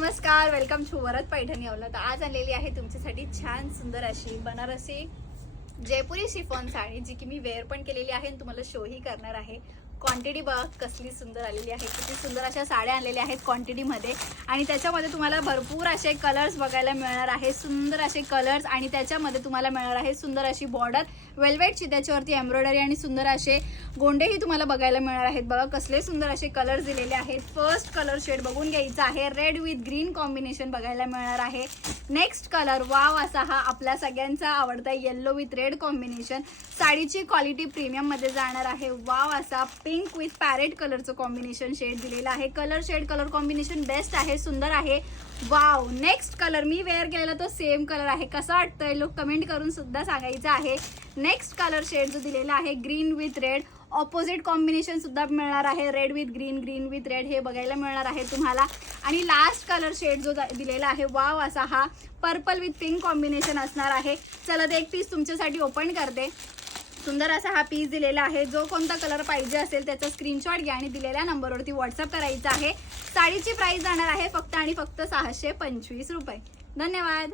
नमस्कार, welcome to Varad Paithani अवला. तर आज आलेली आहे तुमच्यासाठी छान सुंदर अशी बनारसी जयपुरी शिफॉन साडी, जी की मी वेअर पण केलेली आहे आणि तुम्हाला शो ही करणार आहे. क्वांटिटी बघा कसली सुंदर आलेली आहे, किती सुंदर अशा साड्या आणलेल्या आहेत क्वांटिटीमध्ये. आणि त्याच्यामध्ये तुम्हाला भरपूर असे कलर्स बघायला मिळणार आहे, सुंदर असे कलर्स. आणि त्याच्यामध्ये तुम्हाला मिळणार आहे सुंदर अशी बॉर्डर वेल्वेटची, त्याच्यावरती एम्ब्रॉयडरी आणि सुंदर असे गोंडेही तुम्हाला बघायला मिळणार आहेत. बघा कसले सुंदर असे कलर्स दिलेले आहेत. फर्स्ट कलर शेड बघून घ्यायचा आहे, रेड विथ ग्रीन कॉम्बिनेशन बघायला मिळणार आहे. नेक्स्ट कलर वाव असा हा आपल्या सगळ्यांचा आवडता येल्लो विथ रेड कॉम्बिनेशन. साडीची क्वालिटी प्रीमियम मध्ये जाणार आहे. वाव असा पिंक विथ पॅरेट कलरचं कॉम्बिनेशन शेड दिलेलं आहे. Colour shade colour combination best आहे, सुंदर आहे. वाव. नेक्स्ट कलर मी वेअर केलेला तो सेम कलर आहे, कसा वाटतोय लोक कमेंट करून सुद्धा सांगायचं आहे. नेक्स्ट कलर शेड जो दिलेला आहे green with red, opposite combination सुद्धा मिळणार आहे. Red with green, green with red हे बघायला मिळणार आहे तुम्हाला. आणि लास्ट कलर शेड जो दिलेला आहे वाव असा हा पर्पल विथ पिंक कॉम्बिनेशन असणार आहे. चला ते एक पीस तुमच्यासाठी ओपन करते. सुंदर असा हा पीस दिलेला आहे. जो कोणता कलर पाहिजे असेल त्याचा स्क्रीनशॉट घ्या आणि दिलेल्या नंबरवरती व्हॉट्सअप करायचा आहे. साडीची प्राइस जाणार आहे फक्त आणि फक्त 625 रुपये. धन्यवाद.